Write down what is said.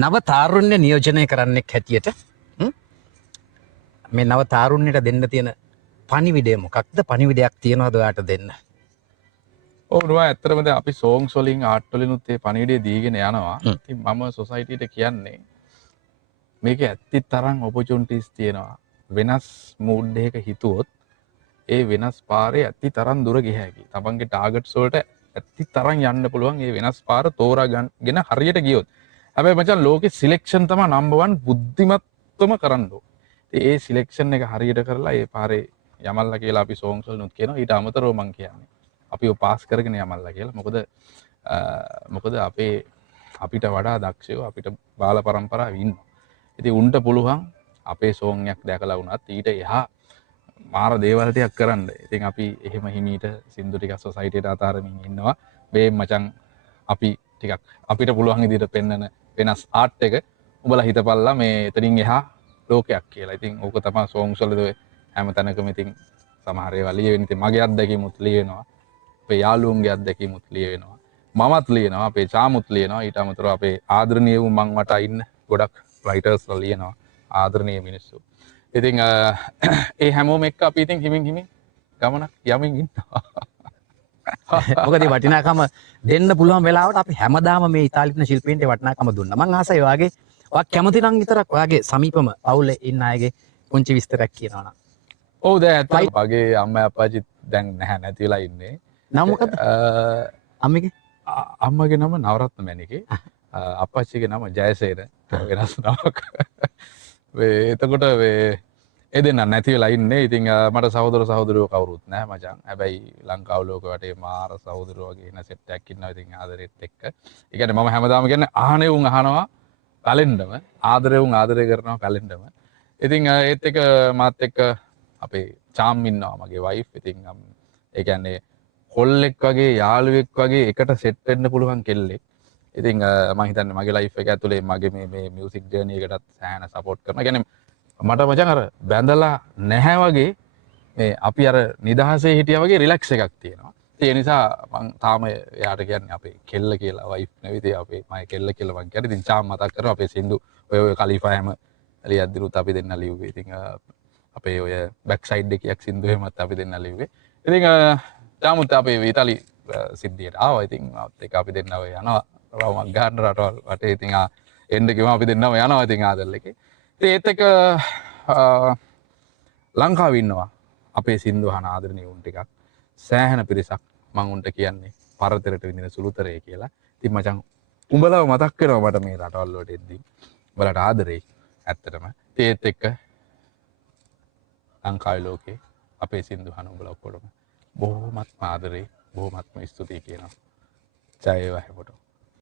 නව තාරුණ්‍ය නියෝජනය කරන්නෙක් හැටියට මේ නව තාරුණ්‍යට දෙන්න තියෙන පණිවිඩය මොකක්ද? පණිවිඩයක් තියනවද ඔයාට දෙන්න? ඔව් නෝ ඇත්තටම දැන් අපි සෝංග්ස් වලින් ආර්ට් වලිනුත් ඒ පණිවිඩය දීගෙන යනවා. ඉතින් මම සොසයිටියට කියන්නේ මේකේ ඇත්ති තරම් ඔපචුනිටිස් තියෙනවා. වෙනස් මූඩ් එකක හිතුවොත් ඒ වෙනස් පාරේ ඇත්ති තරම් දුර ගිය හැකියි. තමන්ගේ ටාගට්ස් වලට ඇත්ති තරම් යන්න පුළුවන් ඒ වෙනස් පාර තෝරාගෙන හරියට ගියොත්. හැබැයි මචං ලෝකේ සිලෙක්ෂන් තමයි නම්බර් 1 බුද්ධිමත්වම කරන්න ඕනේ. ඒ සිලෙක්ෂන් එක හරියට කරලා ඒ පාරේ යමල්ලා කියලා අපි සෝංග්ස් වලිනුත් කියනවා. ඊට අමතරව මම කියන්නේ අපිව පාස් කරගෙන යමල්ලා කියලා. මොකද අපිට වඩා දක්ෂයෝ අපිට බාල පරම්පරාව ඉන්නවා. ඉතින් උන්ට පුළුවන් අපේ සෝං එකක් දැකලා වුණත් ඊට එහා මාර දේවල් ටිකක් කරන්න. ඉතින් අපි එහෙම හිමීට සින්දු ටිකක් සොසයිටියට අතාරමින් ඉන්නවා. මේ මචං අපි ටිකක් අපිට පුළුවන් විදිහට පෙන්වන වෙනස් ආර්ට් එක උඹලා හිතපල්ලා මේ එතනින් එහා ලෝකයක් කියලා. ඉතින් ඕක තමයි සෝංග්ස් වලදී හැම තැනකම ඉතින් සමහර ඒවා ලියවෙන. ඉතින් මගේ අත්දැකීමුත් ලියවෙනවා. අපේ යාළුවන්ගේ අත්දැකීමුත් ලියවෙනවා. මමත් ලියනවා. අපේ චාමුත් ලියනවා. ඊට අමතරව අපේ ආදරණීය වූ මං වටා ඉන්න ගොඩක් රයිටර්ස්ලා ලියනවා. ආදරණීය මිනිස්සු. ඉතින් ඒ හැමෝම එක්ක අපි ඉතින් හිමින් ගමනක් යමින් ඉන්නවා. මොකද වටිනාකම දෙන්න පුළුවන් වෙලාවට අපි හැමදාම මේ ඉතාලියානු ශිල්පීන්ට වටිනාකම දුන්නා. මං ආසයි ඔයාගේ ඔයා කැමති නම් විතරක් ඔයාගේ සමීපම පවුලේ ඉන්න අයගේ පුංචි විස්තරයක් කියනවා නම්. ඔව් දැන් ඇත්තටම මගේ අම්මා අප්පාජි දැන් නැහැ නැති වෙලා ඉන්නේ. නම මොකද? අම්මගේ? අම්මගේ නම නවරත්න මැණිකේ. අප්පච්චිගේ නම ජයසේන. වෙනස් නමක්. එතකොට ඒ දෙන්න නැති වෙලා ඉන්නේ. ඉතින් මට සහෝදර සහෝදරියෝ කවුරුත් නැහැ මචං. හැබැයි ලංකාව ලෝක වටේ මාර සහෝදරයෝ වගේ ඉන්න සෙට් එකක් ඉන්නවා. ඉතින් ආදරෙත් එක්ක. ඒ කියන්නේ මම හැමදාම කියන්නේ අහනේ උන් අහනවා පැලෙන්නම. ආදරේ උන් ආදරය කරනවා පැලෙන්නම. ඉතින් ඒත් එක මාත් එක්ක අපේ චාම් ඉන්නවා මගේ වයිෆ්. ඉතින් ඒ කියන්නේ කොල්ලෙක් වගේ යාළුවෙක් වගේ එකට සෙට් වෙන්න පුළුවන් කෙල්ලෙක්. ඉතින් මම හිතන්නේ මගේ ලයිෆ් එක ඇතුලේ මගේ මේ මියුසික් ජර්නි එකටත් සෑහෙන සපෝට් කරනවා. කියන්නේ මට මචං අර බැඳලා නැහැ වගේ මේ අපි අර නිදහසේ හිටියා වගේ රිලැක්ස් එකක් තියෙනවා. ඒ නිසා මම තාම එයාට කියන්නේ අපේ කෙල්ල කියලා වයිෆ් නෙවෙයි අපේ මගේ කෙල්ල කියලා මම කියන්නේ. ඉතින් චාම් මතක් කරනවා අපේ සින්දු ඔය කලිෆා හැම ලියද්දිරුත් අපි දෙන්න ලිව්වේ. ඉතින් අපේ ඔය බැක් සයිඩ් එකක් සින්දු එහෙමත් අපි දෙන්න ලිව්වේ. ඉතින් චාමුත් අපේ ඉතාලි සිද්ධියට ආවා. ඉතින් මාත් එක්ක අපි දෙන්න ඔය යනවා. රවුමක් ගන්න රටවල් වටේ ඉතින් එන්න කිව්වම අපි දෙන්නම යනවා ඉතින් ආදල් එකේ. ඉතින් ඒත් එක්ක ලංකාවේ ඉන්නවා අපේ සින්දු අහන ආදරණීය උන් ටිකක්. සෑහෙන පිරිසක් මම උන්ට කියන්නේ පරතරයට විඳින සුළුතරය කියලා. ඉතින් මචං උඹලව මතක් වෙනවා මට මේ රටවල් වලට එද්දි. උඹලට ආදරේ ඇත්තටම. ඒත් එක්ක ලංකාවේ ලෝකේ අපේ සින්දු අහන උඹලා ඔක්කොටම බොහොමත්ම ආදරේ බොහොමත්ම ස්තුතියි කියනවා. ජය වේවා හැමෝටම.